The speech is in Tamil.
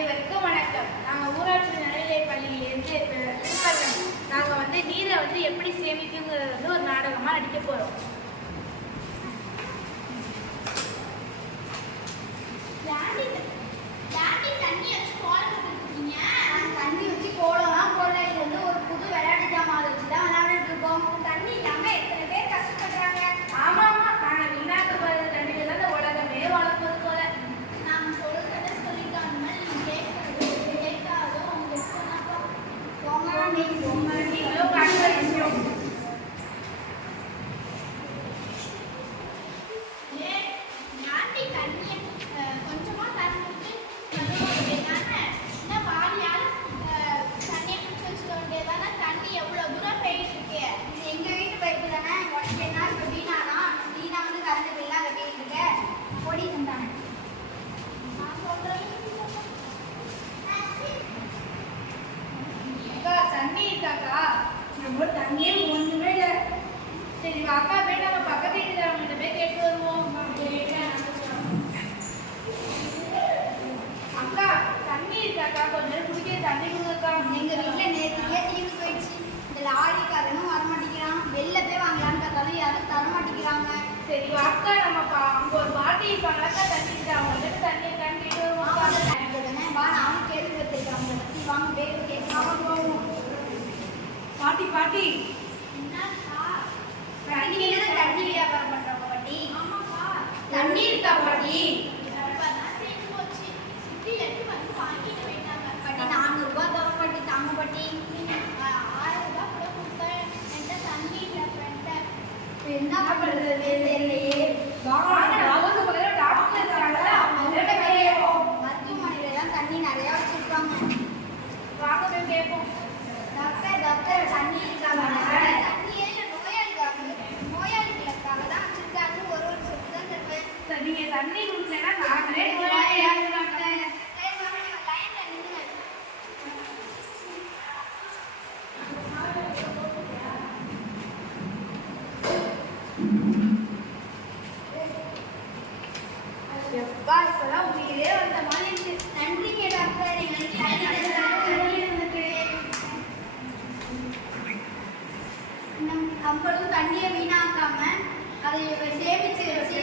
அனைவருக்கும் வணக்கம். நாங்கள் ஊராட்சி நடுநிலைப் பள்ளியிலேருந்து நாங்கள் நீரை எப்படி சேமிக்குங்கிறது ஒரு நாடகமாக நடிக்க போகிறோம். தண்ணி வச்சு கோலம்லாம் போடல. இது ஒரு புது விளையாட்டு ஜாமான் வச்சு தான் விளையாடிட்டு இருக்கோம். தண்ணி இல்லாம எத்தனை பேர் கஷ்டப்படுறாங்க. ஆமா ஆமா, நாங்கள் வீணாக்க போகிற தண்ணியில் தான் இந்த உலகமே வாழப்போது போல. நாங்கள் சொல்றதை சொல்லிட்டோம். அந்த மாதிரி நீங்கள் கேட்காதோ அவங்க சொன்னாக்கோ நீங்களும் காட்டுற விஷயம் தண்ணி இருக்காக்கா? நம்ம தண்ணியே ஒண்ணுமே இல்லை. சரி அக்கா போய் நம்ம பக்கத்து வீட்டுல போய் கேட்டு வருவோம். அக்கா தண்ணி இருக்காக்கா? கொஞ்ச நேரம் குடிக்க தண்ணி கொடுங்கக்கா. எங்க வீட்டுல நேரத்திலேயே தீர்வு போயிடுச்சு. இந்த லாரிக்காரனும் வரமாட்டேங்கிறான். வெளில போய் வாங்கலான்னு பார்த்தாலும் யாரும் தர மாட்டேங்கிறாங்க. சரி அக்கா, நம்ம அங்க ஒரு பாட்டி இருப்பாங்கக்கா தண்ணி இருக்கா, அவங்க தண்ணி இருக்கான்னு கேட்டு வருவோம். வா, நானும் கேள்வி வச்சிருக்கேன். அவங்களை பத்தி வாங்க பேர் கேட்கலாம் போவோம். பாட்டி பாட்டி, தண்ணி வியாபாரம் பண்றவங்க பாட்டி. தண்ணி இருக்கா பாட்டி? பாட்டி 400 ரூபாய் தரும் பாட்டி. தாங்க பாட்டி. 1000 ரூபாய் கூட கொடுத்தேன். என்கிட்ட தண்ணி இல்லை. என்ன பண்றது தெரியலையே. மருத்துவமனையில எல்லாம் தண்ணி நிறைய வச்சிருப்பாங்க. வாங்க போய் கேட்போம். டாக்டர் தண்ணி இருக்காங்க. தண்ணியே நோயாளிகளுக்காக தான் வச்சிருக்காங்க. ஒரு சொட்டு தான் தருவேன். நீங்க தண்ணி குடிச்சேன்னா நாங்களே எப்பா இப்பதான் உயிரே வந்த மாதிரி இருக்கு. நன்றிங்க டாக்டர். நம்மளும் தண்ணியை வீணாக்காம அதை சேமிச்சு வச்சு